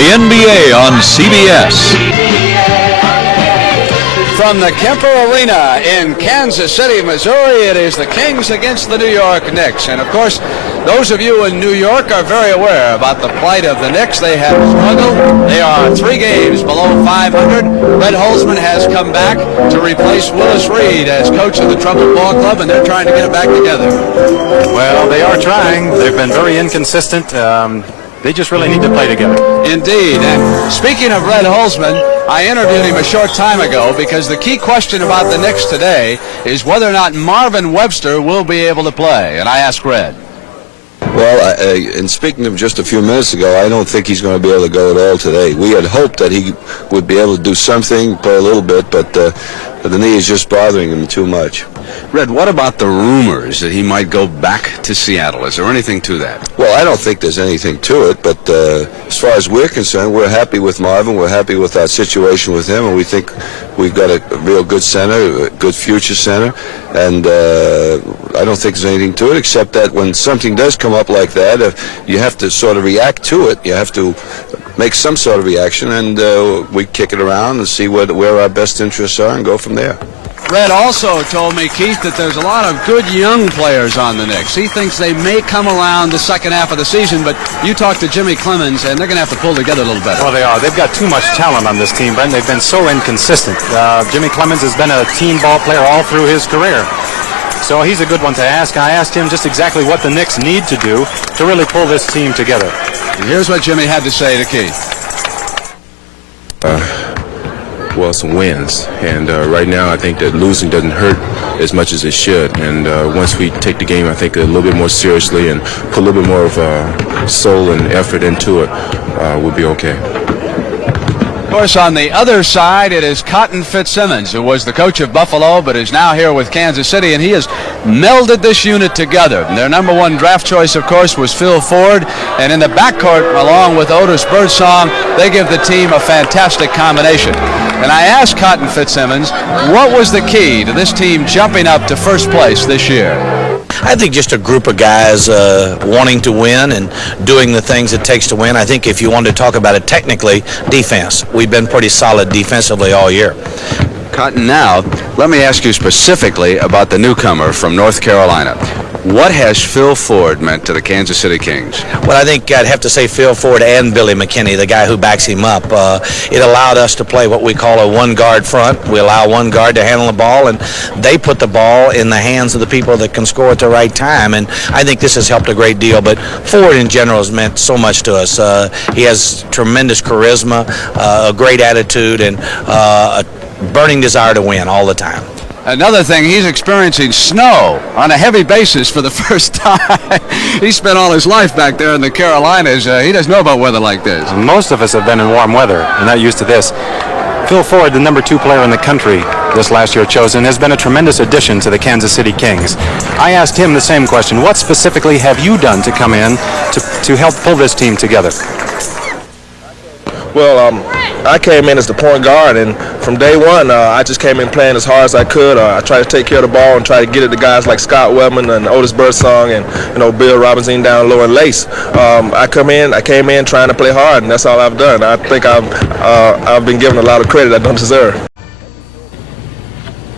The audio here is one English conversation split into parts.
the NBA on CBS. From the Kemper Arena in Kansas City, Missouri, it is the Kings against the New York Knicks. And, of course, those of you in New York are very aware about the plight of the Knicks. They have struggled. They are 3 games below 500. Red Holzman has come back to replace Willis Reed as coach of the Troubled Ball Club, and they're trying to get it back together. Well, they are trying. They've been very inconsistent. They just really need to play together. Indeed. And speaking of Red Holzman, I interviewed him a short time ago because the key question about the Knicks today is whether or not Marvin Webster will be able to play. And I asked Red. Well, in speaking to him just a few minutes ago, I don't think he's going to be able to go at all today. We had hoped that he would be able to do something, play a little bit, but the knee is just bothering him too much. Red, what about the rumors that he might go back to Seattle? Is there anything to that? Well, I don't think there's anything to it, but as far as we're concerned, we're happy with Marvin. We're happy with our situation with him, and we think we've got a real good center, a good future center, and I don't think there's anything to it except that when something does come up like that, you have to sort of react to it. You have to make some sort of reaction, and we kick it around and see where our best interests are and go from there. Red also told me, Keith, that there's a lot of good young players on the Knicks. He thinks they may come around the second half of the season, but you talked to Jimmy Clemens, and they're going to have to pull together a little better. Well, they are. They've got too much talent on this team, Brent. They've been so inconsistent. Jimmy Clemens has been a team ball player all through his career. So he's a good one to ask. I asked him just exactly what the Knicks need to do to really pull this team together. And here's what Jimmy had to say to Keith. Well, some wins, and right now I think that losing doesn't hurt as much as it should, and once we take the game I think a little bit more seriously and put a little bit more of soul and effort into it, we'll be okay. Of course, on the other side, it is Cotton Fitzsimmons, who was the coach of Buffalo, but is now here with Kansas City, and he has melded this unit together. And their number 1 draft choice, of course, was Phil Ford, and in the backcourt, along with Otis Birdsong, they give the team a fantastic combination. And I asked Cotton Fitzsimmons, what was the key to this team jumping up to first place this year? I think just a group of guys wanting to win and doing the things it takes to win. I think if you wanted to talk about it technically, defense. We've been pretty solid defensively all year. Cotton, now, let me ask you specifically about the newcomer from North Carolina. What has Phil Ford meant to the Kansas City Kings? Well, I think I'd have to say Phil Ford and Billy McKinney, the guy who backs him up. It allowed us to play what we call a one-guard front. We allow one guard to handle the ball, and they put the ball in the hands of the people that can score at the right time. And I think this has helped a great deal. But Ford in general has meant so much to us. He has tremendous charisma, a great attitude, and a burning desire to win all the time. Another thing, he's experiencing snow on a heavy basis for the first time. He spent all his life back there in the Carolinas. He doesn't know about weather like this. Most of us have been in warm weather and not used to this. Phil Ford, the number 2 player in the country this last year chosen, has been a tremendous addition to the Kansas City Kings. I asked him the same question. What specifically have you done to come in to help pull this team together? Well, I came in as the point guard, and from day one, I just came in playing as hard as I could. I tried to take care of the ball and try to get it to guys like Scott Webman and Otis Birdsong and Bill Robinson down low and Lace. I came in trying to play hard, and that's all I've done. I think I've been given a lot of credit I don't deserve.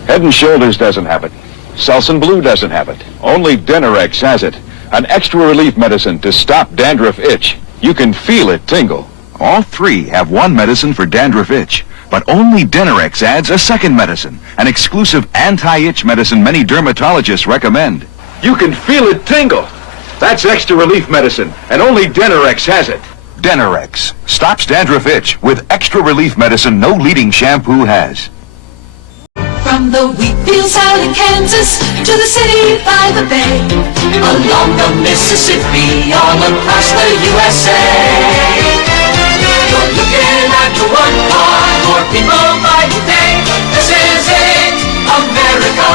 Head & Shoulders doesn't have it. Selsun Blue doesn't have it. Only Denorex has it. An extra relief medicine to stop dandruff itch. You can feel it tingle. All 3 have one medicine for dandruff itch, but only Denorex adds a second medicine, an exclusive anti-itch medicine many dermatologists recommend. You can feel it tingle. That's extra relief medicine, and only Denorex has it. Denorex stops dandruff itch with extra relief medicine no leading shampoo has. From the wheat fields out in Kansas to the city by the bay, along the Mississippi, all across the USA. You're looking at the one car, more people by the day. This is it, America,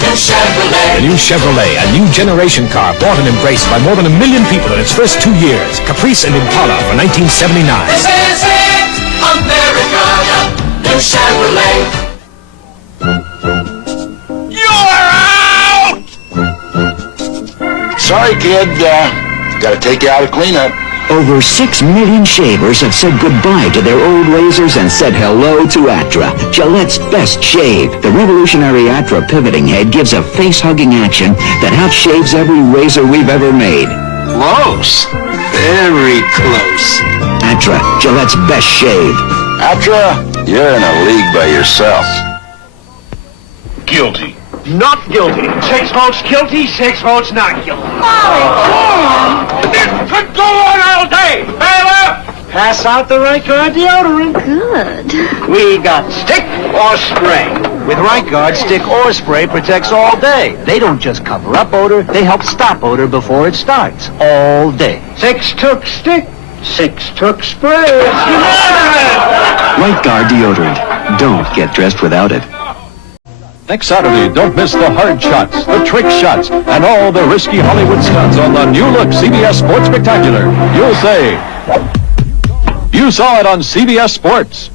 the new Chevrolet. The new Chevrolet, a new generation car bought and embraced by more than 1 million people in its first 2 years. Caprice and Impala for 1979. This is it, America, the new Chevrolet. You're out! Sorry, kid. Gotta take you out of cleanup. Over 6 million shavers have said goodbye to their old razors and said hello to Atra, Gillette's best shave. The revolutionary Atra pivoting head gives a face-hugging action that outshaves every razor we've ever made. Close. Very close. Atra, Gillette's best shave. Atra, you're in a league by yourself. Guilty. Not guilty. 6 votes guilty, 6 votes not guilty. This could go on all day. Bailiff! Pass out the right guard deodorant. Good. We got stick or spray. With right guard, stick or spray protects all day. They don't just cover up odor, they help stop odor before it starts. All day. 6 took stick, 6 took spray. It's unanimous! Right guard deodorant. Don't get dressed without it. Next Saturday, don't miss the hard shots, the trick shots, and all the risky Hollywood stunts on the new-look CBS Sports Spectacular. You'll say, you saw it on CBS Sports.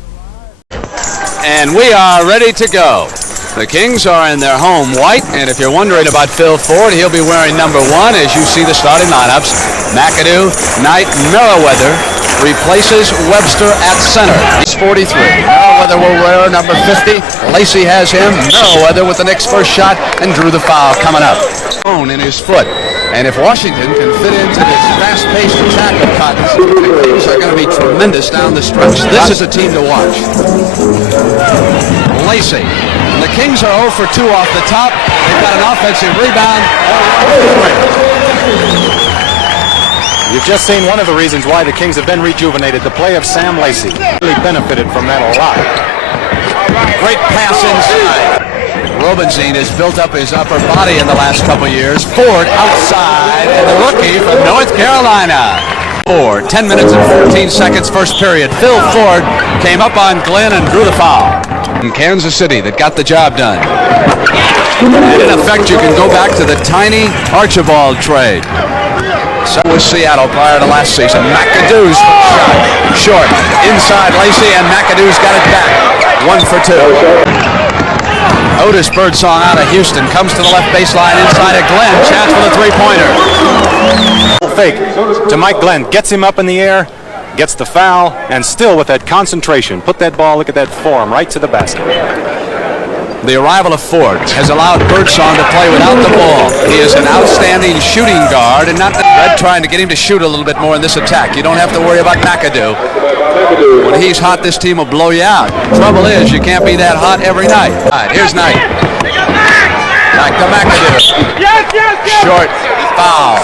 And we are ready to go. The Kings are in their home white, and if you're wondering about Phil Ford, he'll be wearing number 1 as you see the starting lineups. McAdoo, Knight, Merriweather replaces Webster at center. He's 43. Merriweather will wear number 50. Lacey has him. Merriweather with the Knicks' first shot and drew the foul coming up. Bone in his foot. And if Washington can fit into this fast-paced attack of Cotton, the Kings are going to be tremendous down the stretch. This is a team to watch. Lacey. And the Kings are 0 for 2 off the top. They've got an offensive rebound. You've just seen one of the reasons why the Kings have been rejuvenated. The play of Sam Lacey really benefited from that a lot. Great pass inside. Robinson has built up his upper body in the last couple years. Ford outside, and the rookie from North Carolina. 10 minutes and 14 seconds first period. Phil Ford came up on Glenn and drew the foul. In Kansas City that got the job done. And in effect, you can go back to the tiny Archibald trade. So was Seattle prior to last season. McAdoo's shot short. Inside Lacey, and McAdoo's got it back. 1 for 2. Otis Birdsong out of Houston comes to the left baseline inside of Glenn. Chance for the three-pointer. Fake to Mike Glenn. Gets him up in the air. Gets the foul. And still with that concentration. Put that ball, look at that form, right to the basket. The arrival of Ford has allowed Birdsong to play without the ball. He is an outstanding shooting guard, and not Red trying to get him to shoot a little bit more in this attack. You don't have to worry about McAdoo. When he's hot, this team will blow you out. Trouble is, you can't be that hot every night. All right, here's Knight. Back to McAdoo. Short foul.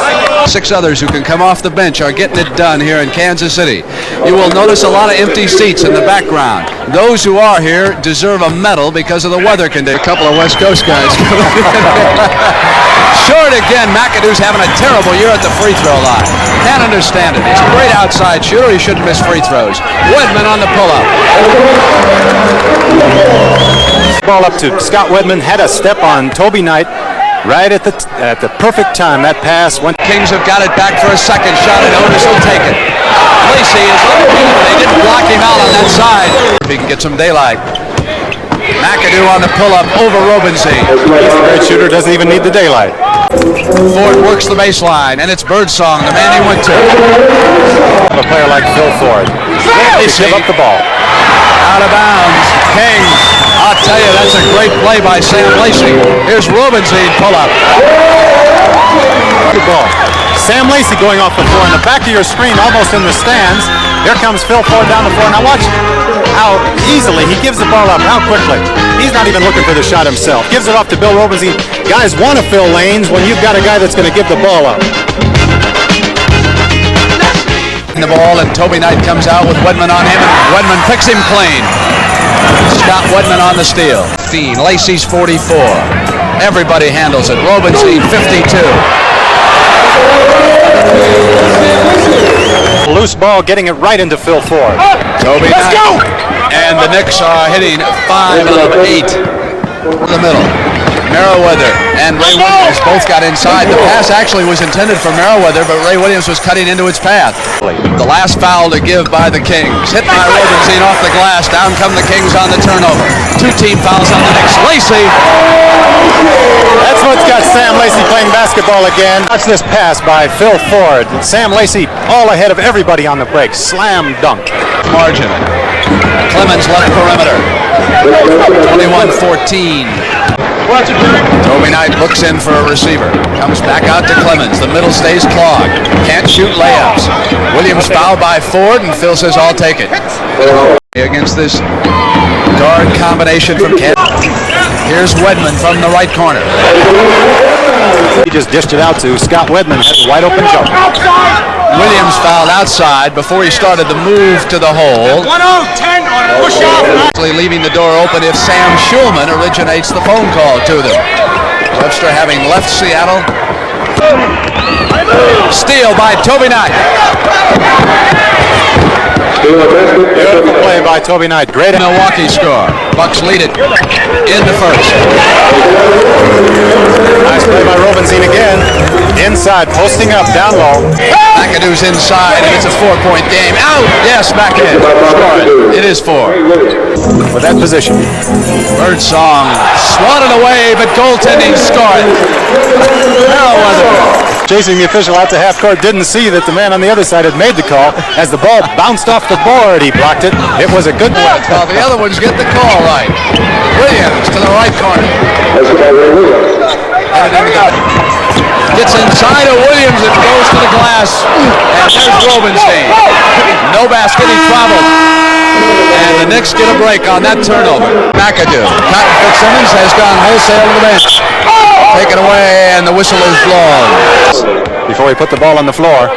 6 others who can come off the bench are getting it done here in Kansas City. You will notice a lot of empty seats in the background. Those who are here deserve a medal because of the weather conditions. A couple of West Coast guys. Short again. McAdoo's having a terrible year at the free throw line. Can't understand it. He's a great outside shooter. He shouldn't miss free throws. Wedman on the pull-up. Ball up to Scott Wedman. Had a step on Toby Knight. Right at the perfect time, that pass went. Kings have got it back for a second shot, and Otis will take it. Lacey is unbeaten. They didn't block him out on that side. If he can get some daylight. McAdoo on the pull-up over Robinson. He's a great shooter, doesn't even need the daylight. Ford works the baseline, and it's Birdsong, the man he went to. A player like Phil Ford. Lacey give up the ball. Out of bounds. Kings. I'll tell you, that's a great play by Sam Lacey. Here's Robinson pull-up. Good ball. Sam Lacey going off the floor in the back of your screen, almost in the stands. Here comes Phil Ford down the floor. Now watch how easily he gives the ball up, how quickly. He's not even looking for the shot himself. Gives it off to Bill Robinson. Guys want to fill lanes when you've got a guy that's going to give the ball up. The ball, and Toby Knight comes out with Wedman on him, and Wedman picks him clean. Scott Wedman on the steal. Lacey's 44. Everybody handles it. Robinson 52. Loose ball, getting it right into Phil Ford. Toby Knight. Let's go! And the Knicks are hitting 5 of 8 in the middle. Merriweather and Ray Williams both got inside. The pass actually was intended for Merriweather, but Ray Williams was cutting into its path. The last foul to give by the Kings. Hit by Robinson off the glass. Down come the Kings on the turnover. 2 team fouls on the Knicks. Lacey. That's what's got Sam Lacey playing basketball. basketball again. Watch this pass by Phil Ford. Sam Lacey all ahead of everybody on the break. Slam dunk. Margin. Clemens left perimeter. 21-14. Toby Knight looks in for a receiver. Comes back out to Clemens. The middle stays clogged. Can't shoot layups. Williams fouled by Ford, and Phil says, I'll take it. Against this guard combination from Kent. Here's Wedman from the right corner. He just dished it out to Scott Wedman. Had a wide open jump. Williams fouled outside before he started the move to the hole. 1-0-10 on a push-off. Leaving the door open if Sam Schulman originates the phone call to them. Webster having left Seattle. Steal by Toby Knight. Beautiful play by Toby Knight. Great. Milwaukee score. Bucks lead it in the first. Nice play by Robinson again. Inside, posting up, down low. McAdoo's inside, and it's a 4-point game. Out! Yes, back in. Score it. It is 4. For that position. Birdsong swatted away, but goaltending scored. Chasing the official out to half court, didn't see that the man on the other side had made the call. As the ball bounced off the board, he blocked it. It was a good one. Well, the other ones get the call right. Williams to the right corner. Gets inside of Williams and goes to the glass. And there's Robinstein. No basket, he traveled. And the Knicks get a break on that turnover. McAdoo. Cotton Fitzsimmons has gone wholesale to the bench. Taken away, and the whistle is blown. Before he put the ball on the floor.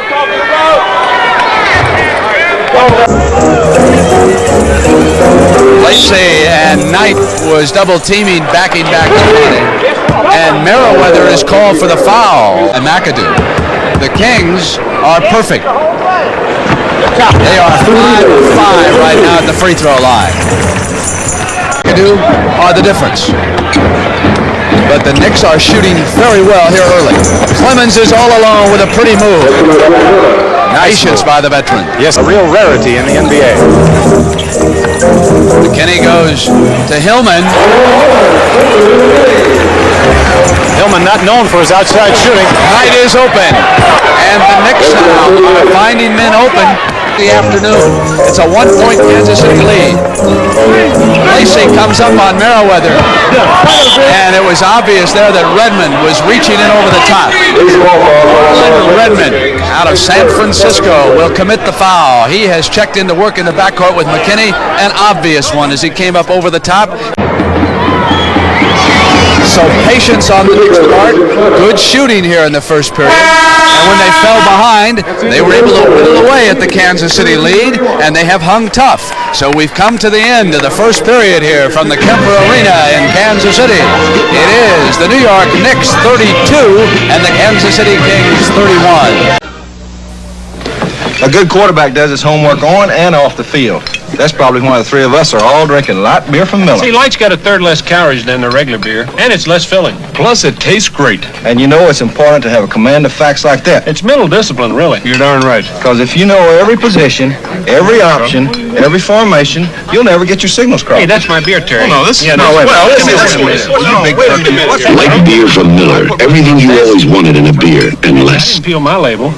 Lacey and Knight was double teaming, backing back on it. And Merriweather is called for the foul. And McAdoo. The Kings are perfect. They are 5-5 right now at the free throw line. McAdoo are the difference. But the Knicks are shooting very well here early. Clemens is all alone with a pretty move. Patience by the veteran. Yes, a real rarity in the NBA. McKinney goes to Hillman. Hillman not known for his outside shooting. Knight is open. And the Knicks now are finding men open the afternoon. It's a 1-point Kansas City lead. Lacey comes up on Merriweather. And it was obvious there that Redmond was reaching in over the top. Redmond out of San Francisco will commit the foul. He has checked into work in the backcourt with McKinney. An obvious one as he came up over the top. So patience on the Knicks' part. Good shooting here in the first period. And when they fell behind, they were able to whittle away at the Kansas City lead, and they have hung tough. So we've come to the end of the first period here from the Kemper Arena in Kansas City. It is the New York Knicks 32 and the Kansas City Kings 31. A good quarterback does his homework on and off the field. That's probably why the three of us are all drinking light beer from Miller. See, light's got a third less calories than the regular beer, and it's less filling. Plus, it tastes great. And you know it's important to have a command of facts like that. It's mental discipline, really. You're darn right. Because if you know every position, every option, every formation, you'll never get your signals crossed. Hey, that's my beer, Terry. Oh, no, this yeah, no, wait. Well, this is Like beer from Miller. Everything you always wanted in a beer, and I less. didn't peel my label.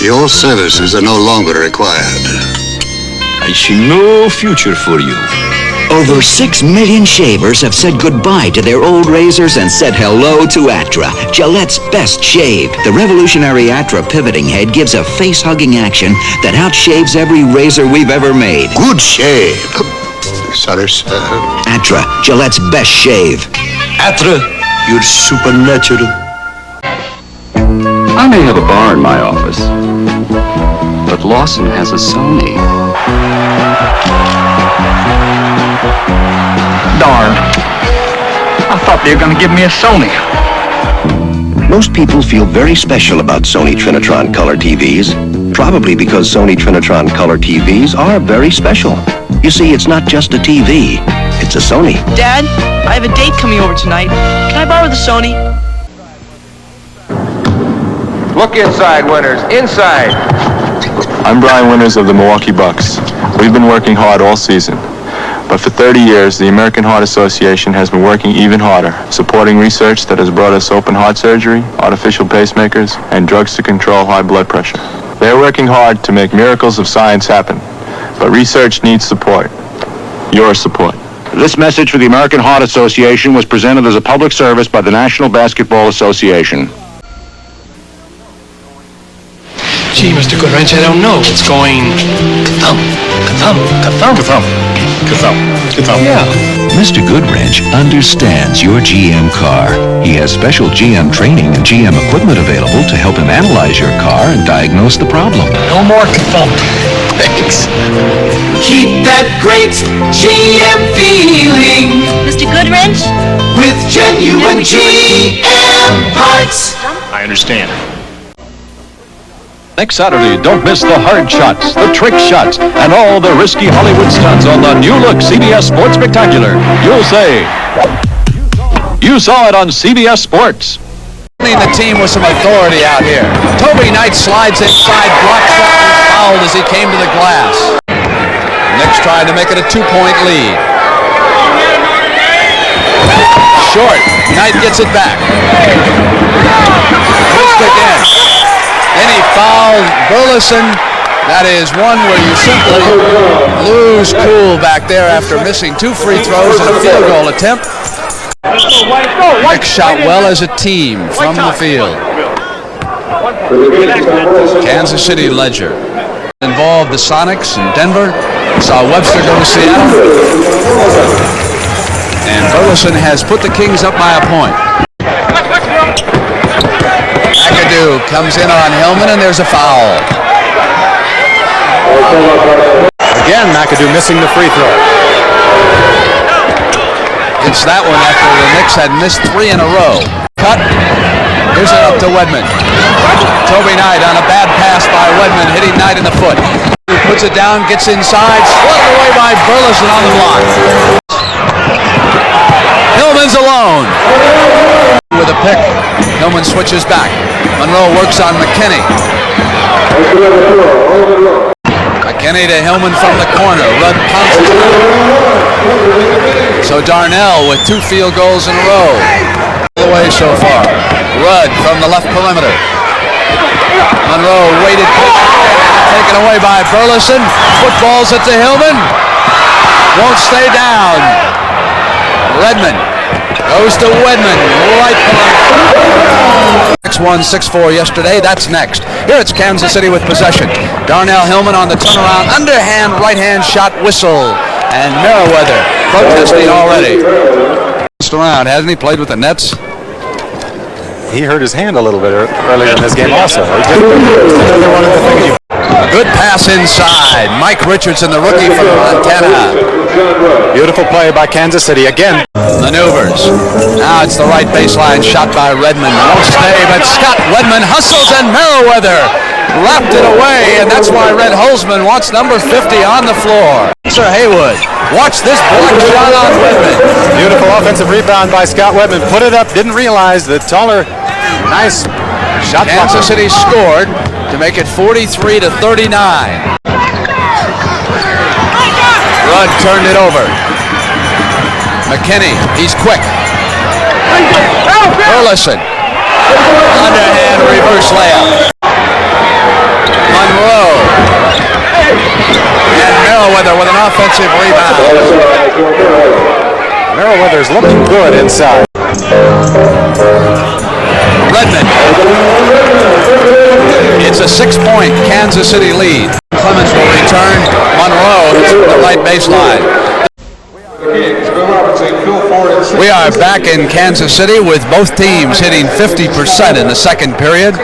Your services are no longer required. I see no future for you. Over 6 million shavers have said goodbye to their old razors and said hello to Atra, Gillette's best shave. The revolutionary Atra pivoting head gives a face-hugging action that outshaves every razor we've ever made. Good shave. Sorry, sir. Atra, Gillette's best shave. Atra, you're supernatural. I may have a bar in my office, but Lawson has a Sony. Darn. I thought they were going to give me a Sony. Most people feel very special about Sony Trinitron Color TVs, probably because Sony Trinitron Color TVs are very special. You see, it's not just a TV, it's a Sony. Dad, I have a date coming over tonight. Can I borrow the Sony? Look inside, Winters. Inside. I'm Brian Winters of the Milwaukee Bucks. We've been working hard all season. But for 30 years, the American Heart Association has been working even harder, supporting research that has brought us open heart surgery, artificial pacemakers, and drugs to control high blood pressure. They are working hard to make miracles of science happen, but research needs support. Your support. This message for the American Heart Association was presented as a public service by the National Basketball Association. Gee, Mr. Goodwrench, I don't know. It's going ka-thump, ka-thump, ka-thump. Ka-thump. Ka-thump. Ka-thump. Yeah. Mr. Goodwrench understands your GM car. He has special GM training and GM equipment available to help him analyze your car and diagnose the problem. No more ka-thump. Thanks. Keep that great GM feeling. Mr. Goodwrench? With genuine GM parts. I understand. Next Saturday, don't miss the hard shots, the trick shots, and all the risky Hollywood stunts on the new look CBS Sports Spectacular. You'll say, you saw it on CBS Sports. The team with some authority out here. Toby Knight slides inside, block shot was fouled as he came to the glass. Knicks trying to make it a 2-point lead. Short. Knight gets it back. Missed again. Then he fouled Burleson. That is one where you simply lose cool back there after missing 2 free throws and a field goal attempt. Knicks shot well as a team from the field. Kansas City Ledger involved the Sonics in Denver. Saw Webster go to Seattle. And Burleson has put the Kings up by a point. McAdoo comes in on Hillman, and there's a foul. Again, McAdoo missing the free throw. It's that one after the Knicks had missed 3 in a row. Cut. Here's it up to Wedman. Toby Knight on a bad pass by Wedman, hitting Knight in the foot. He puts it down, gets inside, swatted away by Burleson on the block. Hillman's alone. With a pick, Hillman switches back. Monroe works on McKinney. McKinney to Hillman from the corner. Rudd pounces. So Darnell with 2 field goals in a row. All the way so far. Rudd from the left perimeter. Monroe waited, taken away by Burleson. Footballs it to Hillman. Won't stay down. Redmond goes to Wedman. Right perimeter. Knicks won 6-4 yesterday. That's next. Here it's Kansas City with possession. Darnell Hillman on the turnaround. Underhand, right-hand shot whistle. And Merriweather protesting already. Around, hasn't he played with the Nets? He hurt his hand a little bit earlier in this game also. Another one of the things Good pass inside. Mike Richardson, the rookie from Montana. Beautiful play by Kansas City again. Maneuvers. Now it's the right baseline shot by Redmond. Won't stay, but Scott Wedman hustles and Merriweather wrapped it away, and that's why Red Holzman wants number 50 on the floor. Sir Haywood, watch this block shot on Wedman. Beautiful offensive rebound by Scott Wedman. Put it up, didn't realize the taller, nice shot. Kansas City scored to make it 43-39. Rudd turned it over. McKinney, he's quick. Burleson, underhand reverse layup. Monroe. And Merriweather with an offensive rebound. Merriweather's looking good inside. Redmond. It's a 6-point Kansas City lead. Clemens will return. Monroe hits the right baseline. We are back in Kansas City with both teams hitting 50% in the second period.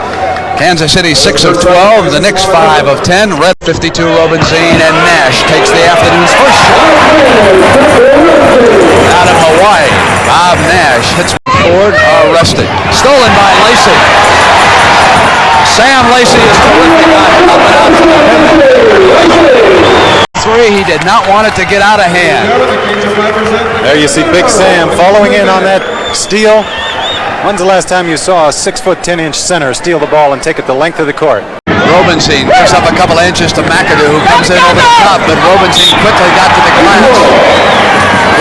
Kansas City 6 of 12, the Knicks 5 of 10. Red 52, Robinson, and Nash takes the afternoon's first shot. Out of Hawaii, Bob Nash hits forward, arrested. Stolen by Lacey. Sam Lacey is terrific on up and out to the rim. 3, he did not want it to get out of hand. There you see Big Sam following in on that steal. When's the last time you saw a 6'10" center steal the ball and take it the length of the court? Robinson gives up a couple of inches to McAdoo, who comes in over the top, but Robinson quickly got to the glass.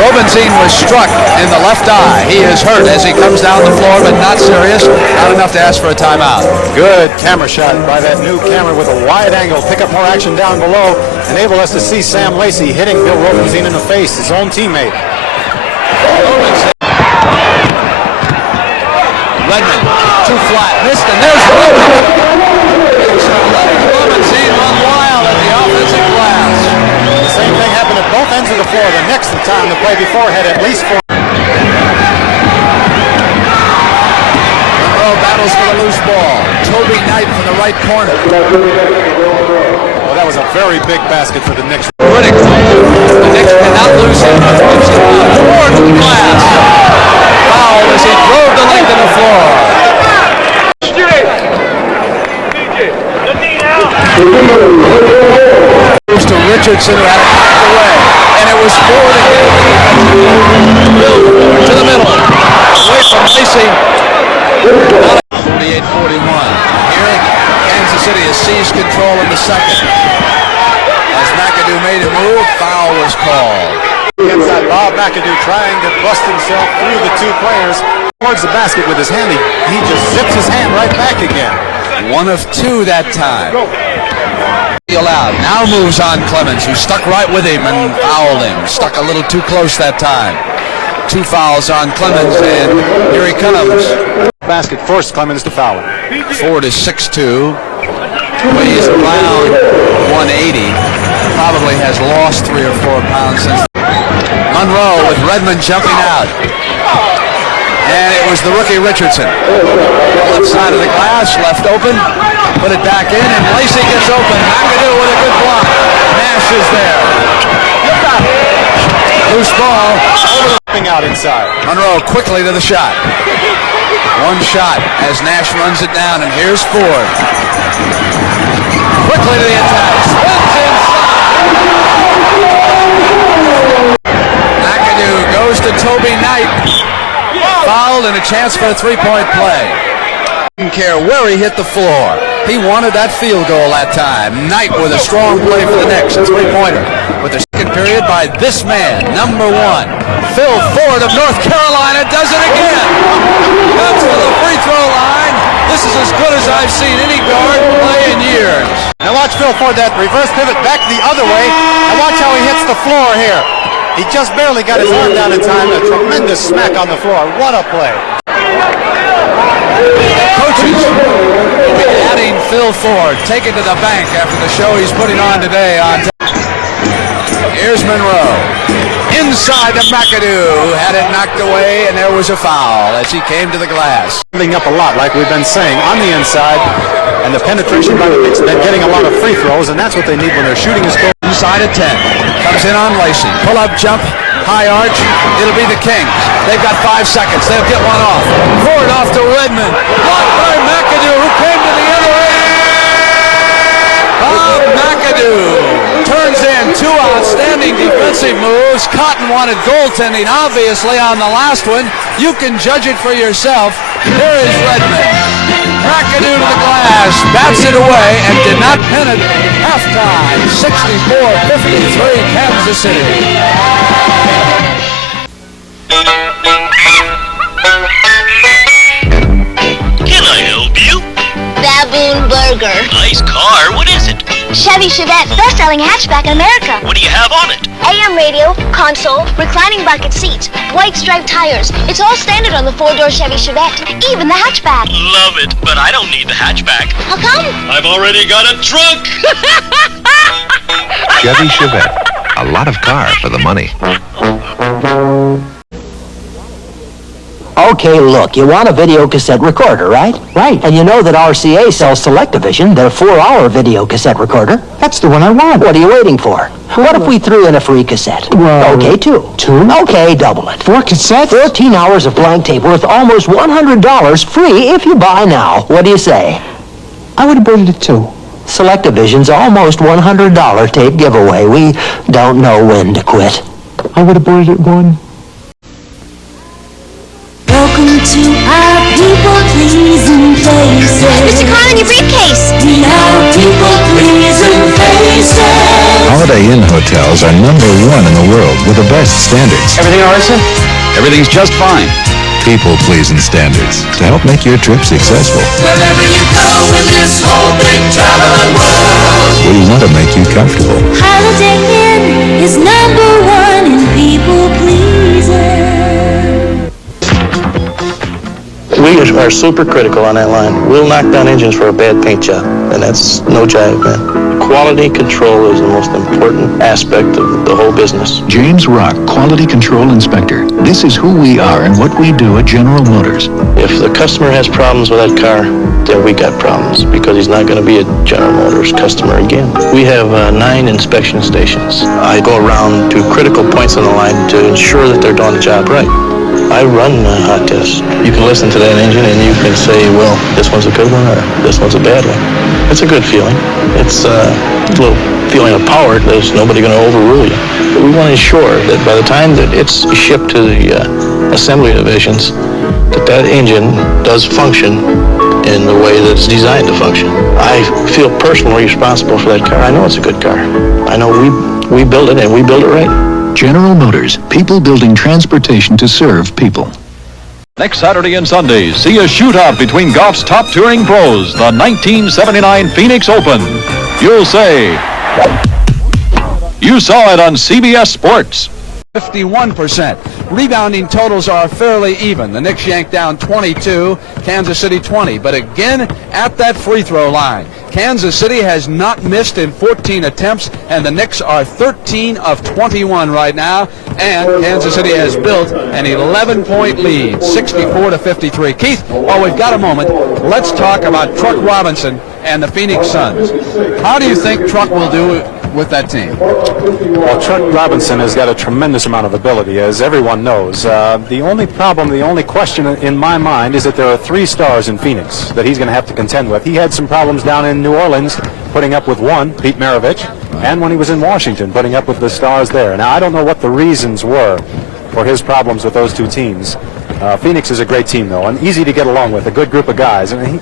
Robinson was struck in the left eye. He is hurt as he comes down the floor, but not serious. Not enough to ask for a timeout. Good camera shot by that new camera with a wide angle. Pick up more action down below. Enable us to see Sam Lacey hitting Bill Robinson in the face, his own teammate. Redmond, too flat, missed, and there's Redmond. Robinson run wild at the offensive glass. The same thing happened at both ends of the floor. The Knicks, the time the play before, had at least 4. Monroe battles for the loose ball. Toby Knight from the right corner. Well, that was a very big basket for the Knicks. Critical. The Knicks cannot lose him. Toward the glass. Foul as he drove the length of the floor. Goes to Richardson, who had it knocked away, and it was Ford again. To the middle, away from Lacey. 48-41. Here, Kansas City has seized control in the second. As McAdoo made a move, foul was called. Inside, Bob McAdoo trying to bust himself through the two players towards the basket with his hand. He just zips his hand right back again. One of two that time. Allowed. Now moves on Clemens, who stuck right with him and fouled him. Stuck a little too close that time. 2 fouls on Clemens, and here he comes. Basket forced Clemens to foul him. Ford is 6'2". Weighs around 180. Probably has lost 3 or 4 pounds since. Monroe with Redmond jumping out. And it was the rookie Richardson. Left side of the glass, left open. Put it back in, and Lacey gets open. McAdoo with a good block. Nash is there. Loose ball. Over out inside. Monroe quickly to the shot. One shot as Nash runs it down, and here's Ford. Quickly to the attack. Spins inside. McAdoo goes to Toby Knight. Fouled and a chance for a 3-point play. Didn't care where he hit the floor. He wanted that field goal that time. Knight with a strong play for the Knicks, a 3-pointer. With the second period by this man, number 1. Phil Ford of North Carolina does it again. Comes to the free throw line. This is as good as I've seen any guard play in years. Now watch Phil Ford, that reverse pivot back the other way. And watch how he hits the floor here. He just barely got his arm down in time. A tremendous smack on the floor. What a play. Coaches will be adding Phil Ford, taken to the bank after the show he's putting on today. Here's Monroe. Inside to McAdoo, who had it knocked away, and there was a foul as he came to the glass. Moving up a lot, like we've been saying, on the inside, and the penetration by the Knicks have been getting a lot of free throws, and that's what they need when they're shooting a score. Inside at 10. Comes in on Lacey. Pull-up jump, high arch. It'll be the Kings. They've got 5 seconds. They'll get one off. Ford off to Redmond. Blocked by McAdoo, who came to the other end. Bob McAdoo turns in 2 outstanding defensive moves. Cotton wanted goaltending, obviously, on the last one. You can judge it for yourself. Here is Redmond. McAdoo to the glass, bats it away, and did not pin it. Halftime, 64-53, Kansas City. Can I help you? Baboon Burger. Nice car. What is it? Chevy Chevette, best-selling hatchback in America. What do you have on it? AM radio, console, reclining bucket seats, white striped tires. It's all standard on the 4-door Chevy Chevette, even the hatchback. Love it, but I don't need the hatchback. How come? I've already got a trunk. Chevy Chevette. A lot of car for the money. Okay, look, you want a video cassette recorder, right? Right. And you know that RCA sells Selectavision, their 4-hour video cassette recorder. That's the one I want. What are you waiting for? What if we threw in a free cassette? Well, okay, 2. 2? Okay, double it. 4 cassettes? 14 hours of blank tape worth almost $100 free if you buy now. What do you say? I would have bought it at 2. Selectavision's almost $100 tape giveaway. We don't know when to quit. I would have bought it at 1. Welcome to our people, please people-pleasing places. Mr. Carlin, your briefcase. We are people-pleasing faces. Holiday Inn hotels are #1 in the world with the best standards. Everything all right, sir? Everything's just fine. People-pleasing standards to help make your trip successful. Wherever you go in this whole big traveling world, We want to make you comfortable. Holiday Inn is #1 in people-pleasing. We are super critical on that line. We'll knock down engines for a bad paint job, and that's no jive, man. Quality control is the most important aspect of the whole business. James Rock, Quality Control Inspector. This is who we are and what we do at General Motors. If the customer has problems with that car, then we got problems, because he's not going to be a General Motors customer again. We have 9 inspection stations. I go around to critical points on the line to ensure that they're doing the job right. I run hot tests. You can listen to that engine and you can say, well, this one's a good one or this one's a bad one. It's a good feeling. It's a little feeling of power. There's nobody going to overrule you. But we want to ensure that by the time that it's shipped to the assembly divisions, that engine does function in the way that it's designed to function. I feel personally responsible for that car. I know it's a good car. I know we build it and we build it right. General Motors, people building transportation to serve people. Next Saturday and Sunday, see a shootout between golf's top touring pros, the 1979 Phoenix Open. You'll say, you saw it on CBS Sports. 51%. Rebounding totals are fairly even. The Knicks yanked down 22, Kansas City 20. But again, at that free throw line, Kansas City has not missed in 14 attempts, and the Knicks are 13 of 21 right now, and Kansas City has built an 11-point lead, 64-53. Keith, while we've got a moment, let's talk about Truck Robinson and the Phoenix Suns. How do you think Truck will do with that team? Well, Truck Robinson has got a tremendous amount of ability, as everyone knows. The only problem, the only question in my mind is that there are 3 stars in Phoenix that he's going to have to contend with. He had some problems down in New Orleans, putting up with one, Pete Maravich, and when he was in Washington, putting up with the stars there. Now, I don't know what the reasons were for his problems with those 2 teams. Phoenix is a great team, though, and easy to get along with, a good group of guys. And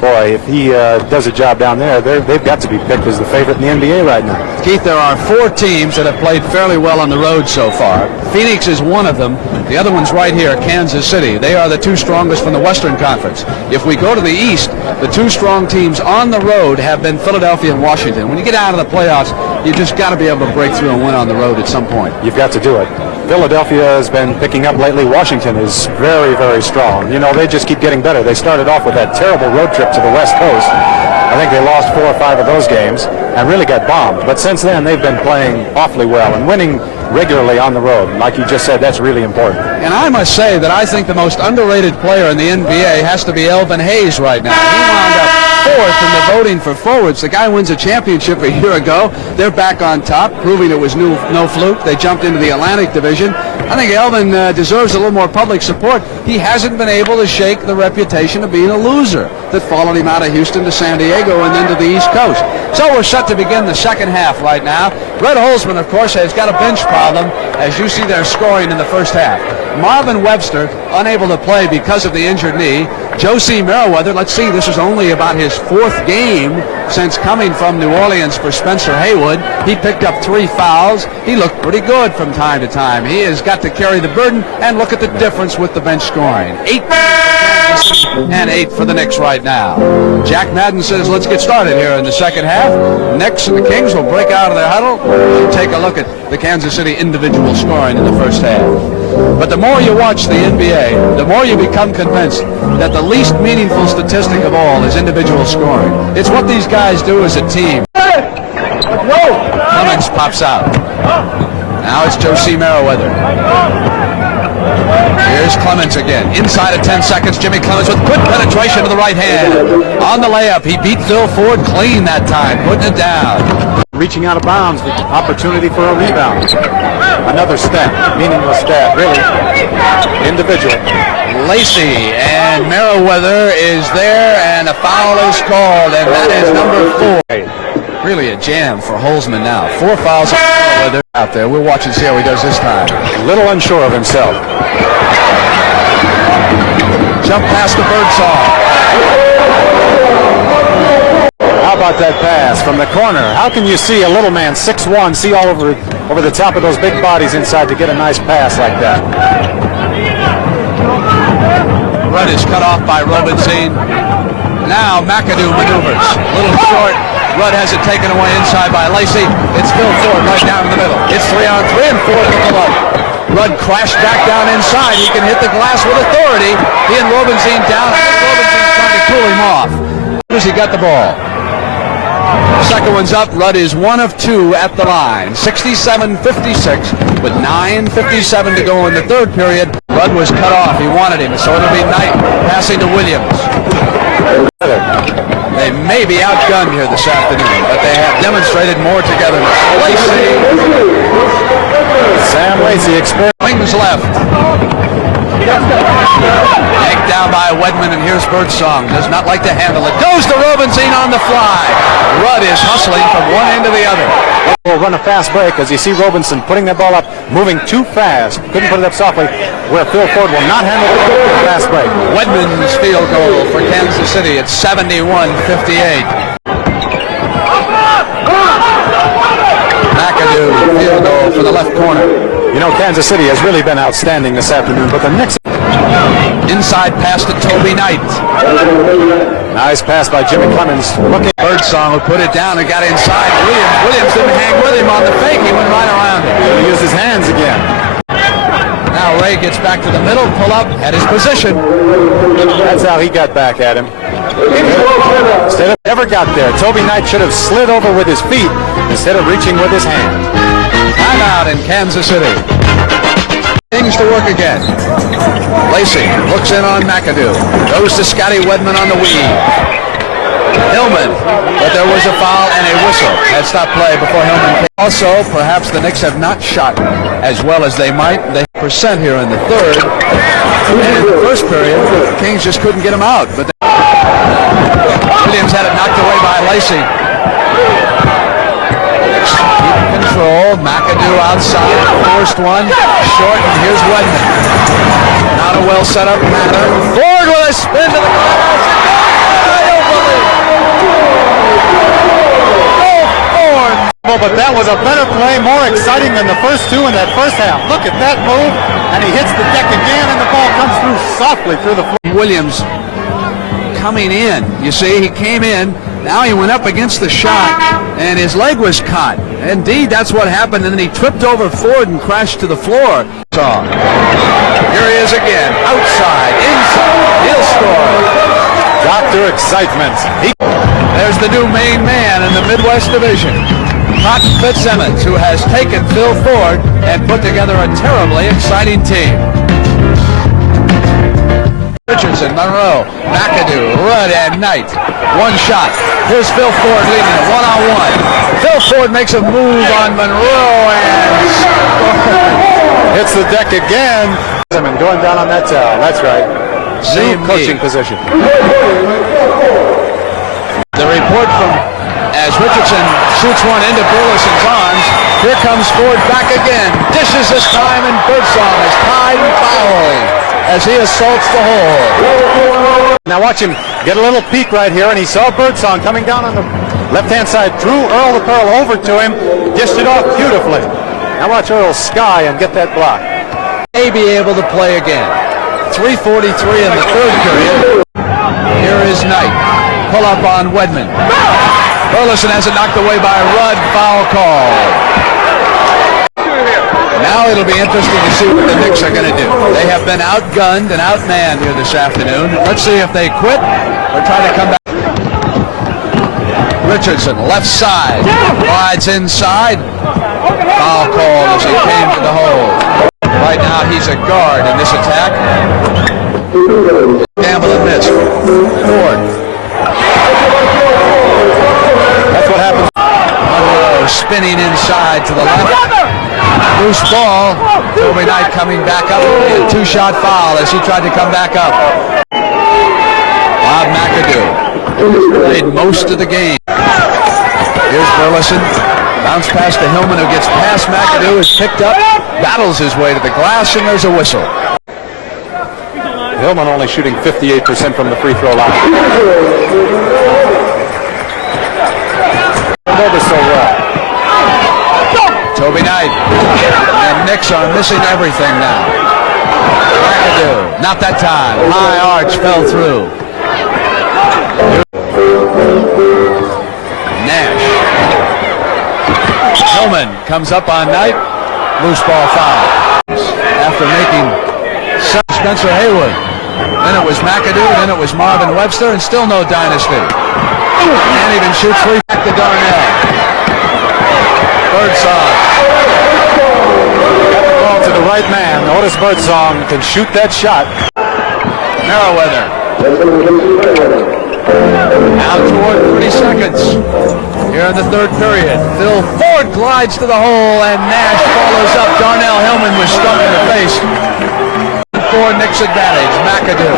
boy, if he does a job down there, they've got to be picked as the favorite in the NBA right now. Keith, there are 4 teams that have played fairly well on the road so far. Phoenix is one of them. The other one's right here, Kansas City. They are the 2 strongest from the Western Conference. If we go to the East, the 2 strong teams on the road have been Philadelphia and Washington. When you get out of the playoffs, you just got to be able to break through and win on the road at some point. You've got to do it. Philadelphia has been picking up lately. Washington is very, very strong. You know, they just keep getting better. They started off with that terrible road trip to the West Coast. I think they lost 4 or 5 of those games and really got bombed. But since then, they've been playing awfully well and winning regularly on the road. Like you just said, that's really important. And I must say that I think the most underrated player in the NBA has to be Elvin Hayes right now. He wound up 4th in the voting for forwards. The guy wins a championship a year ago. They're back on top, proving it was no fluke. They jumped into the Atlantic Division. I think Elvin deserves a little more public support. He hasn't been able to shake the reputation of being a loser that followed him out of Houston to San Diego and then to the East Coast. So we're set to begin the second half right now. Red Holzman, of course, has got a bench problem, as you see their scoring in the first half. Marvin Webster, unable to play because of the injured knee. Josie Merriweather, let's see, this is only about his 4th game since coming from New Orleans for Spencer Haywood. He picked up 3 fouls. He looked pretty good from time to time. He has got to carry the burden, and look at the difference with the bench scoring. 8 for Kansas City and 8 for the Knicks right now. Jack Madden says, let's get started here in the second half. Knicks and the Kings will break out of their huddle. We'll take a look at the Kansas City individual scoring in the first half. But the more you watch the NBA, the more you become convinced that the least meaningful statistic of all is individual scoring. It's what these guys do as a team. Clemens pops out. Now it's Josie Merriweather. Here's Clemens again. Inside of 10 seconds, Jimmy Clemens with good penetration to the right hand. On the layup, he beat Phil Ford clean that time, putting it down. Reaching out of bounds, the opportunity for a rebound. Another stat, meaningless stat, really. Individual. Lacey and Merriweather is there, and a foul is called, and that is number 4. Really a jam for Holzman now. 4 fouls on Merriweather out there. We'll watch and see how he does this time. A little unsure of himself. Jump past the Birdsong. How about that pass from the corner? How can you see a little man, 6'1", see all over the top of those big bodies inside to get a nice pass like that? Rudd is cut off by Robinson. Now McAdoo maneuvers. A little short. Rudd has it taken away inside by Lacey. It's Phil Ford right down in the middle. It's 3-on-3 and Ford with the low. Rudd crashed back down inside. He can hit the glass with authority. He and Robinson down. Robinson trying to cool him off. As he got the ball. Second one's up. Rudd is 1 of 2 at the line. 67-56 with 9:57 to go in the third period. Rudd was cut off. He wanted him. So it'll be Knight passing to Williams. They may be outgunned here this afternoon, but they have demonstrated more togetherness. Lacey. Sam Lacey wings left. Yanked down by Wedman, and here's Birdsong. Does not like to handle it. Goes to Robinson on the fly. Rudd is hustling from one end to the other. We'll run a fast break as you see Robinson putting that ball up, moving too fast. Couldn't put it up softly, where Phil Ford will not handle the fast break. Wedman's field goal for Kansas City at 71-58. McAdoo field goal for the left corner. You know, Kansas City has really been outstanding this afternoon, but the Knicks... Inside pass to Toby Knight. Nice pass by Jimmy Clemens. Birdsong who put it down and got inside. Williams didn't hang with him on the fake. He went right around him. He used his hands again. Now Ray gets back to the middle, pull up at his position. That's how he got back at him. Instead of ever got there, Toby Knight should have slid over with his feet instead of reaching with his hand. Timeout in Kansas City. Things to work again. Lacey looks in on McAdoo. Goes to Scotty Wedman on the weave. Hillman, but there was a foul and a whistle had stopped play before Hillman came. Also, perhaps the Knicks have not shot as well as they might. They percent here in the third. And in the first period, the Kings just couldn't get them out. But Williams had it knocked away by Lacey. Control, McAdoo outside, forced one, short, and here's Wedman. Not a well set up matter. Ford with a spin to the glass. I don't believe it. Ford. Well, but that was a better play, more exciting than the first two in that first half. Look at that move, and he hits the deck again, and the ball comes through softly through the floor. Williams coming in. You see, he came in. Now he went up against the shot, and his leg was caught. Indeed, that's what happened, and then he tripped over Ford and crashed to the floor. Here he is again, outside, inside, he'll score. Dr. Excitement. There's the new main man in the Midwest Division, Cotton Fitzsimmons, who has taken Phil Ford and put together a terribly exciting team. Richardson, Monroe, McAdoo, Rudd, and Knight. One shot. Here's Phil Ford leading it one-on-one. Phil Ford makes a move on Monroe and hits the deck again. Going down on that towel. That's right. Same coaching position. The report from as Richardson shoots one into Burleson's arms. Here comes Ford back again. Dishes this time, and Birdsong is tied and fouling as he assaults the hole. Now watch him get a little peek right here, and he saw Birdsong coming down on the left-hand side. Drew Earl the Pearl over to him, dished it off beautifully. Now watch Earl sky and get that block. May be able to play again. 3:43 in the third period. Here is Knight. Pull up on Wedman. Burleson has it knocked away by Rudd. Foul call. Now it'll be interesting to see what the Knicks are going to do. They have been outgunned and outmanned here this afternoon. Let's see if they quit or try to come back. Richardson, left side, slides inside. Foul call as he came to the hole. Right now he's a guard in this attack. Gamble and miss. Ford. That's what happens. Monroe spinning inside to the left. Loose ball. Toby Knight coming back up. A two-shot foul as he tried to come back up. Bob McAdoo played most of the game. Here's Burleson. Bounce pass to Hillman, who gets past McAdoo, is picked up, battles his way to the glass, and there's a whistle. Hillman only shooting 58% from the free throw line. Over so well. Toby Knight. And Knicks are missing everything now. McAdoo. Not that time. High arch fell through. Nash. Hillman comes up on Knight. Loose ball foul. After making Spencer Haywood. Then it was McAdoo, then it was Marvin Webster, and still no dynasty. Can't even shoot three. Back to Darnell. Birdsong. Got the ball to the right man. Otis Birdsong can shoot that shot. Merriweather. Now toward 30 seconds. Here in the third period. Phil Ford glides to the hole, and Nash follows up. Darnell Hillman was struck in the face. For Knicks advantage, McAdoo.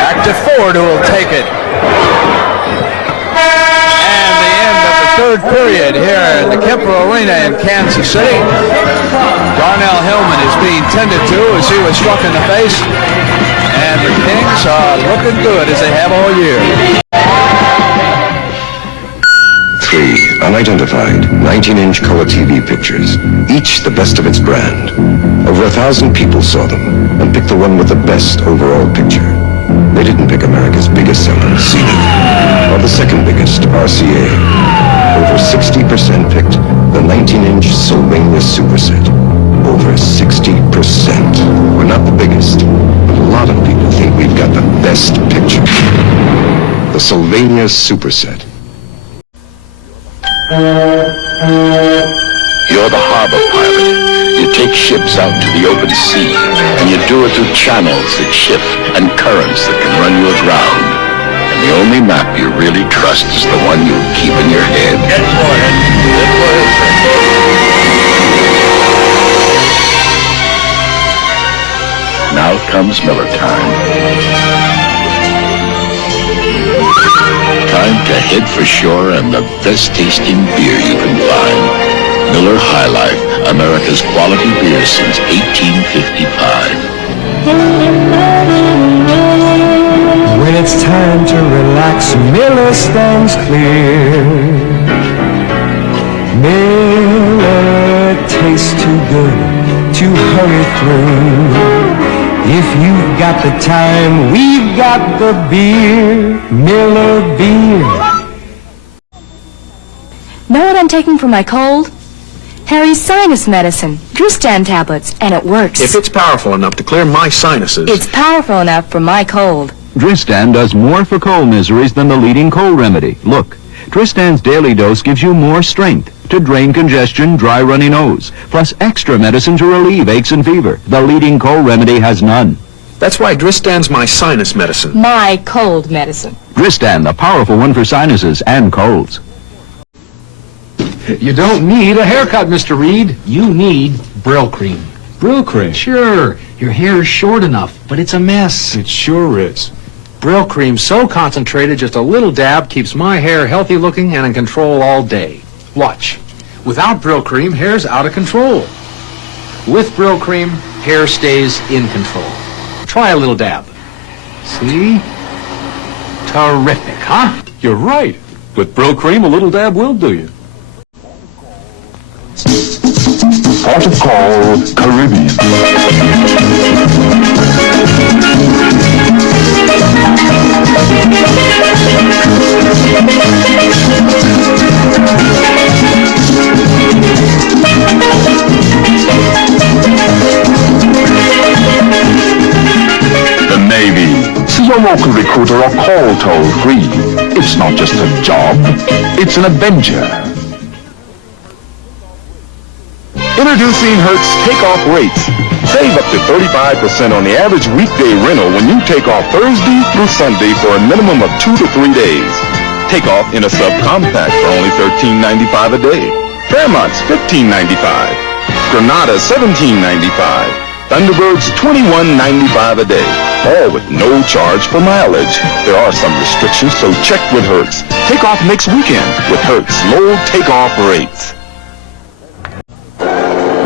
Back to Ford, who will take it. And the end of the third period here in the Kemper Arena in Kansas City. Darnell Hillman is being tended to as he was struck in the face. And the Kings are looking good as they have all year. 3 unidentified 19-inch color TV pictures, each the best of its brand. Over 1,000 people saw them and picked the one with the best overall picture. They didn't pick America's biggest seller, CD, or the second biggest, RCA. Over 60% picked the 19-inch Sylvania Superset. Over 60%. We're not the biggest, but a lot of people think we've got the best picture. The Sylvania Superset. You're the harbor pilot. You take ships out to the open sea, and you do it through channels that shift and currents that can run you aground. And the only map you really trust is the one you'll keep in your head. Get for it. Get for it. Now comes Miller time. Time to head for shore and the best tasting beer you can find. Miller High Life, America's quality beer since 1855. When it's time to relax, Miller stands clear. Miller tastes too good to hurry through. If you've got the time, we've got the beer, Miller beer. Know what I'm taking for my cold? Harry's sinus medicine, Dristan tablets, and it works. If it's powerful enough to clear my sinuses. It's powerful enough for my cold. Dristan does more for cold miseries than the leading cold remedy. Look, Dristan's daily dose gives you more strength to drain congestion, dry, runny nose, plus extra medicine to relieve aches and fever. The leading cold remedy has none. That's why Dristan's my sinus medicine. My cold medicine. Dristan, the powerful one for sinuses and colds. You don't need a haircut, Mr. Reed. You need Brill Cream. Brill Cream? Sure. Your hair is short enough, but it's a mess. It sure is. Brill Cream so concentrated, just a little dab keeps my hair healthy looking and in control all day. Watch. Without Brill Cream, hair's out of control. With Brill Cream, hair stays in control. Try a little dab. See? Terrific, huh? You're right. With Brill Cream, a little dab will do you. Port of call, Caribbean. The Navy. See your local recruiter or call toll-free. It's not just a job, it's an adventure. Introducing Hertz Takeoff Rates. Save up to 35% on the average weekday rental when you take off Thursday through Sunday for a minimum of 2 to 3 days. Take off in a subcompact for only $13.95 a day. Fairmont's $15.95. Granada $17.95. Thunderbird's $21.95 a day. All with no charge for mileage. There are some restrictions, so check with Hertz. Take off next weekend with Hertz Low Takeoff Rates.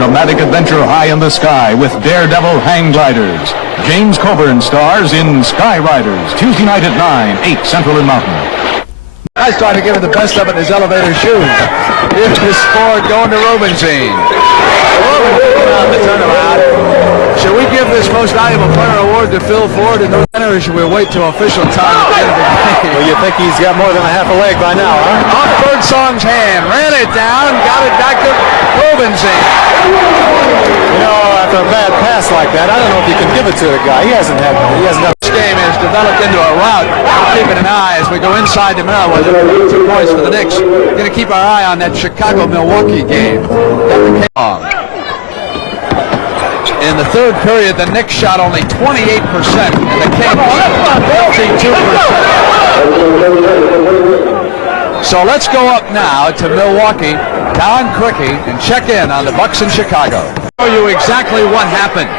dramatic adventure high in the sky with daredevil hang gliders. James Coburn stars in Sky Riders, Tuesday night at 9, 8 Central and Mountain. I was trying to give him the best of it in his elevator shoes. Here's his Ford going to Rubenstein. Rubenstein on the turnaround. Should we give this most valuable player award to Phil Ford in North Center, or should we wait till official time at the end of the game? Well, you think he's got more than a half a leg by now, huh? Off Birdsong's hand, ran it down, got it back to Rubenstein. You know, after a bad pass like that, I don't know if you can give it to the guy. He hasn't enough. This game has developed into a rout. We're keeping an eye as we go inside the mill with 2 points for the Knicks. We're going to keep our eye on that Chicago-Milwaukee game. In the third period, the Knicks shot only 28%, and the Kings 52%. So let's go up now to Milwaukee, Don Crickey, and check in on the Bucks in Chicago. I'll show you exactly what happened.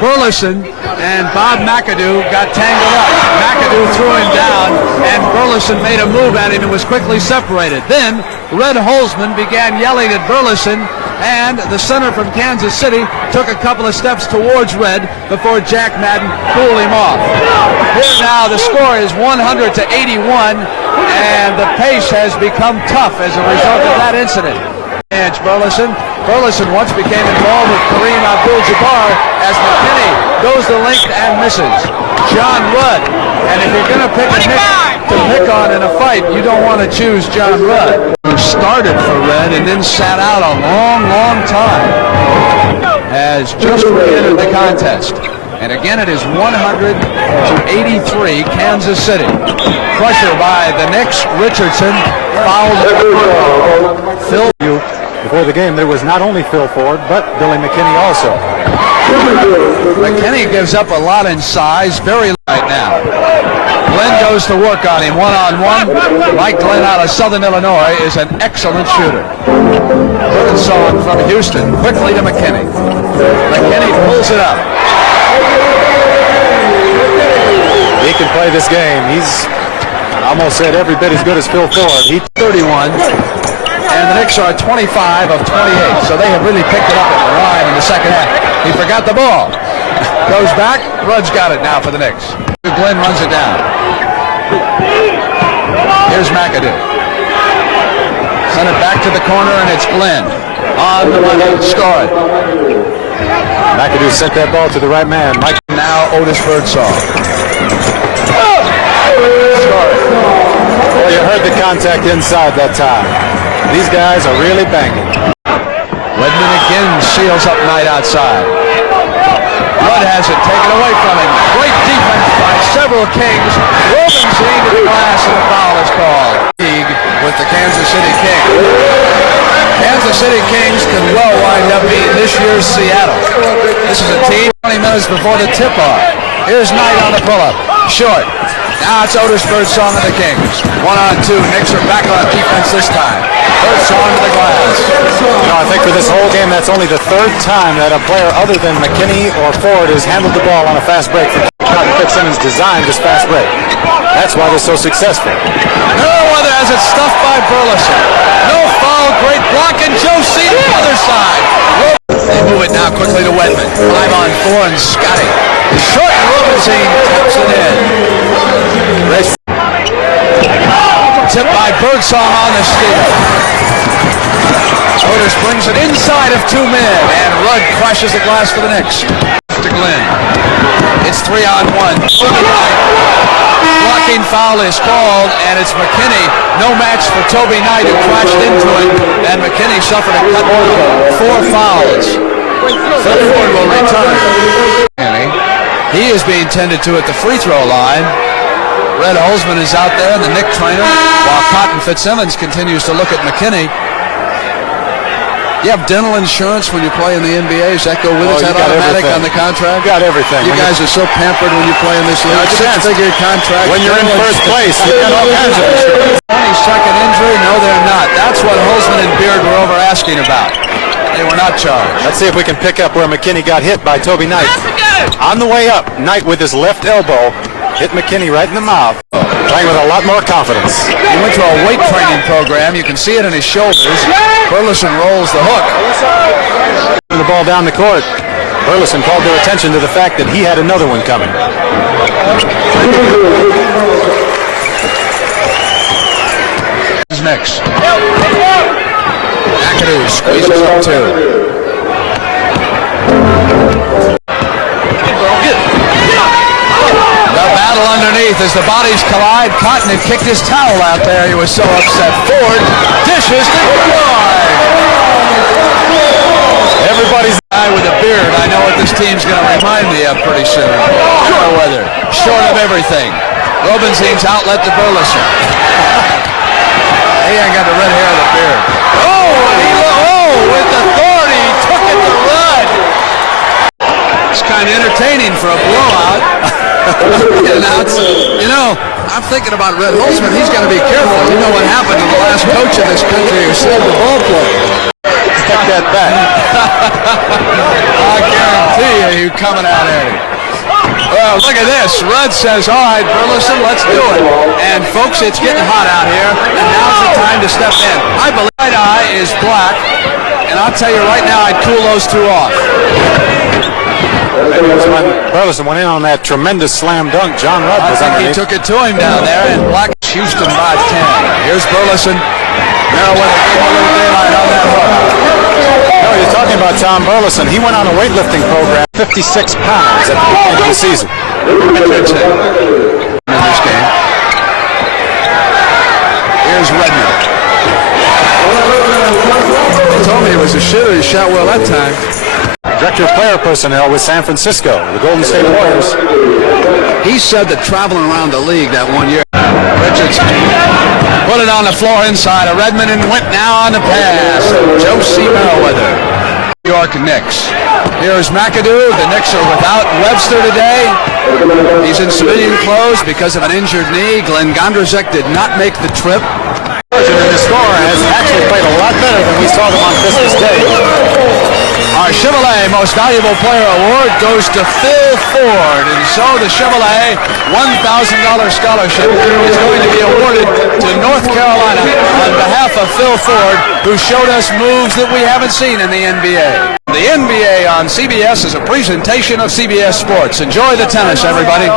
Burleson and Bob McAdoo got tangled up. McAdoo threw him down, and Burleson made a move at him and was quickly separated. Then Red Holzman began yelling at Burleson, and the center from Kansas City took a couple of steps towards Red before Jack Madden pulled him off. Here now the score is 100 to 81, and the pace has become tough as a result of that incident. Burleson once became involved with Kareem Abdul-Jabbar as McKinney goes the length and misses. John Rudd, and if you're going to pick a Knick to pick on in a fight, you don't want to choose John Rudd, who started for Red and then sat out a long time, has just re-entered the contest. And again, it is 100 to 83, Kansas City. Pressure by the Knicks. Richardson fouled. Phil. Before the game, there was not only Phil Ford, but Billy McKinney also. McKinney gives up a lot in size, very right now. Glenn goes to work on him one-on-one. Mike Glenn out of Southern Illinois is an excellent shooter. Birdsong from Houston, quickly to McKinney. McKinney pulls it up. He can play this game. He's almost said every bit as good as Phil Ford. He's 31. And the Knicks are 25 of 28, so they have really picked it up at the line in the second half. He forgot the ball. Goes back. Rudd's got it now for the Knicks. Glenn runs it down. Here's McAdoo. Send it back to the corner, and it's Glenn. On the money. Score it. McAdoo sent that ball to the right man. Mike. Now Otis Birdsong. Score it. Well, you heard the contact inside that time. These guys are really banging. Wedman again seals up Knight outside. Rudd has it taken away from him. Great defense by several Kings. Rubenstein to the glass, and the foul is called. League with the Kansas City Kings. Kansas City Kings can well wind up being this year's Seattle. This is a team 20 minutes before the tip-off. Here's Knight on the pull-up. Short. Now it's Otis Birdsong of the Kings. 1-on-2. Knicks are back on defense this time. Birdsong to the glass. You know, I think for this whole game, that's only the third time that a player other than McKinney or Ford has handled the ball on a fast break. Cotton Fitzsimmons designed this fast break. That's why they're so successful. Merriweather has it stuffed by Burleson. No foul. Great block, and Joe C. to the other side. They move it now quickly to Wedman. 5-on-4, and Scotty. Short, and Rubenstein taps it in. Tipped by Birdsong on the steal. Otis brings it inside of 2 men, and Rudd crashes the glass for the Knicks. To Glenn. It's 3-on-1. Blocking foul is called, and it's McKinney. No match for Toby Knight, who crashed into it, and McKinney suffered a cut. 4 fouls. Phil Ford will return. He is being tended to at the free throw line. Red Holzman is out there, and the Knick trainer, while Cotton Fitzsimmons continues to look at McKinney. You have dental insurance when you play in the NBA. Does that go with it? Is that automatic on the contract? You got everything. You guys are so pampered when you play in this league. 6-figure contract. When you're in first place, you got all kinds of insurance. 22nd injury? No, they're not. That's what Holzman and Beard were over asking about. They were not charged. Let's see if we can pick up where McKinney got hit by Toby Knight. On the way up, Knight with his left elbow hit McKinney right in the mouth. Playing with a lot more confidence. He went to a weight training program. You can see it in his shoulders. Burleson rolls the hook. the ball down the court. Burleson called their attention to the fact that he had another one coming. Knicks. McAdoo squeezes up two. The battle underneath as the bodies collide. Cotton had kicked his towel out there. He was so upset. Ford dishes to Floyd. Everybody's guy with a beard. I know what this team's going to remind me of pretty soon. Weather, short of everything. Robenstein's outlet to Burleson. He ain't got the red hair or the beard. With authority, he took it to Rudd. It's kind of entertaining for a blowout. You know, I'm thinking about Red Holtzman. He's got to be careful. You know what happened to the last coach of this country who saved the ball play. Take that back. I guarantee you, he's coming out at him. Well, look at this. Rudd says, all right, Burleson, let's do it. And, folks, it's getting hot out here, and now's the time to step in. I believe right eye is black, and I'll tell you right now, I'd cool those two off. Burleson went in on that tremendous slam dunk. John Rudd was underneath. He took it to him down there, and Black Houston by 10. Here's Burleson. Meriwether gave him a little daylight on that hook. No, you're talking about Tom Burleson. He went on a weightlifting program, 56 pounds at the beginning of the season. In this game. Here's Redmond. He told me he was a shitter. He shot well that time. Director of player personnel with San Francisco, the Golden State Warriors. He said that traveling around the league that one year, Richardson put it on the floor inside of Redmond and went now on the pass. Joe C. Meriwether. New York Knicks. Here's McAdoo. The Knicks are without Webster today. He's in civilian clothes because of an injured knee. Glenn Gondrzek did not make the trip. And the scorer has actually played a lot better than we saw them on Christmas Day. Our Chevrolet Most Valuable Player Award goes to Phil Ford, and so the Chevrolet $1,000 scholarship is going to be awarded to North Carolina on behalf of Phil Ford, who showed us moves that we haven't seen in the NBA. The NBA on CBS is a presentation of CBS Sports. Enjoy the tennis, everybody.